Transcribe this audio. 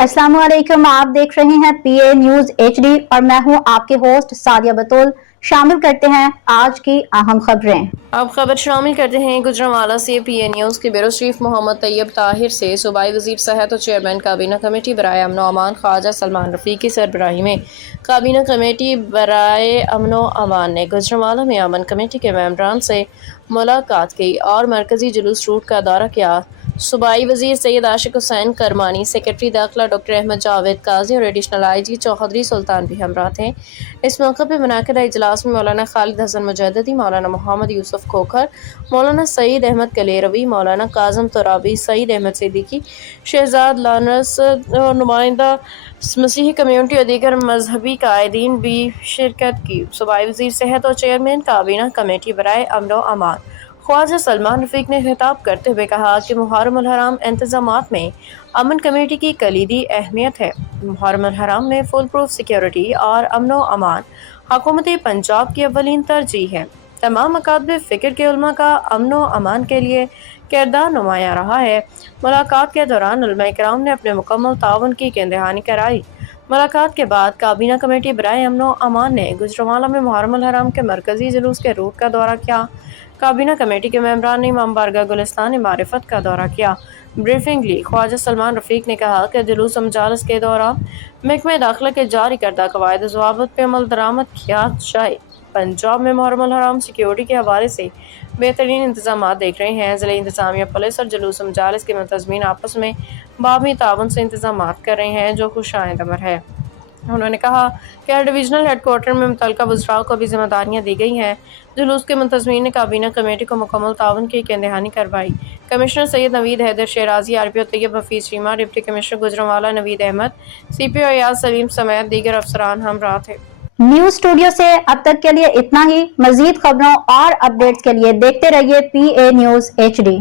अस्सलाम वालेकुम। आप देख रहे हैं पीए न्यूज एचडी और मैं हूं आपके होस्ट सादिया बतूल। शामिल करते हैं आज की अहम खबरें। अब खबर शामिल करते हैं गुजरांवाला से। पीए न्यूज के ब्यूरो चीफ मोहम्मद तैयब ताहिर से सूबाई वजीर सेहत और चेयरमैन काबीना कमेटी बराए अमनो अमान ख्वाजा सलमान रफ़ी की सरबराही में काबीना कमेटी बराए अमनो अमान ने गुजरांवाला में अमन कमेटी के मेंबरान से मुलाकात की और मरकजी जुलूस रूट का दौरा किया। सूबाई वजीर सैयद आशिक हुसैन करमानी, सेक्रेटरी दाखिला डॉक्टर अहमद जावेद काजी और एडिशनल आईजी चौधरी सुल्तान भी हमरा थे। इस मौके पर मुनाकिदा इजलास में मौलाना खालिद हसन मुजद्दिदी, मौलाना मोहम्मद यूसुफ खोखर, मौलाना सईद अहमद कलेरवी, मौलाना काजम तुराबी, सईद अहमद सिद्दीकी, शहजाद लानस और नुमाइंदा मसीही कम्यूनिटी और दीगर मजहबी कायदीन भी शिरकत की। सूबाई वजीर सेहत और चेयरमैन काबीना कमेटी बराए अमनो अमान ख्वाजा सलमान रफ़ी ने खिताब करते हुए कहा कि मुहर्रम उल हराम इंतजामात में अमन कमेटी की कलीदी अहमियत है। मुहर्रम उल हराम में फुल प्रूफ सिक्योरिटी और अमनो अमान हुकूमत पंजाब की अव्वलीन तरजीह है। तमाम अकादबे फ़िक्र के उलमा का अमनो अमान के लिए किरदार नुमाया रहा है। मुलाकात के दौरान उलमा इकराम ने अपने मुकम्मल ताउन की केंदहानी कराई। मुलाकात के बाद काबीना कमेटी बराए अमनो अमान ने गुजरांवाला में मुहर्रम उल हराम के मरकजी जुलूस के रूट का दौरा किया। काबीना कमेटी के मेंबरान ने इमाम बारगाह गुलिस्तान मारिफत का दौरा किया। ब्रीफिंग ली ख्वाजा सलमान रफ़ीक ने कहा कि जुलूस मजालस के दौरान महकमे दाखिला के जारी करदा कवायद ज़वाबित पे अमल दरामद किया जाए। पंजाब में मुहर्रम उल हराम सिक्योरिटी के हवाले से बेहतरीन इंतजाम देख रहे हैं। ज़िला इंतजामिया पुलिस और जुलूस मजालिस के मुंतज़मीन आपस में बाहमी ताउन से इंतजाम कर रहे हैं जो खुशाइंद अमर है। उन्होंने कहा कि हर डिवीजनल हेडक्वार्टर में मुतल्लिका वज़राओं को भी जिम्मेदारियां दी गई हैं। जुलूस के मुंतज़मीन ने काबीना कमेटी को मुकम्मल ताउन की केंदहानी करवाई। Commissioner Syed Naveed Haider Sherazi, RPO Tayyab Hafeez Cheema, deputy commissioner Gujranwala Naveed Ahmed, CPO Ayaz Saleem समेत दीगर अफसरान हमरा थे। न्यूज स्टूडियो से अब तक के लिए इतना ही। मजीद खबरों और अपडेट्स के लिए देखते रहिए पीए न्यूज एचडी।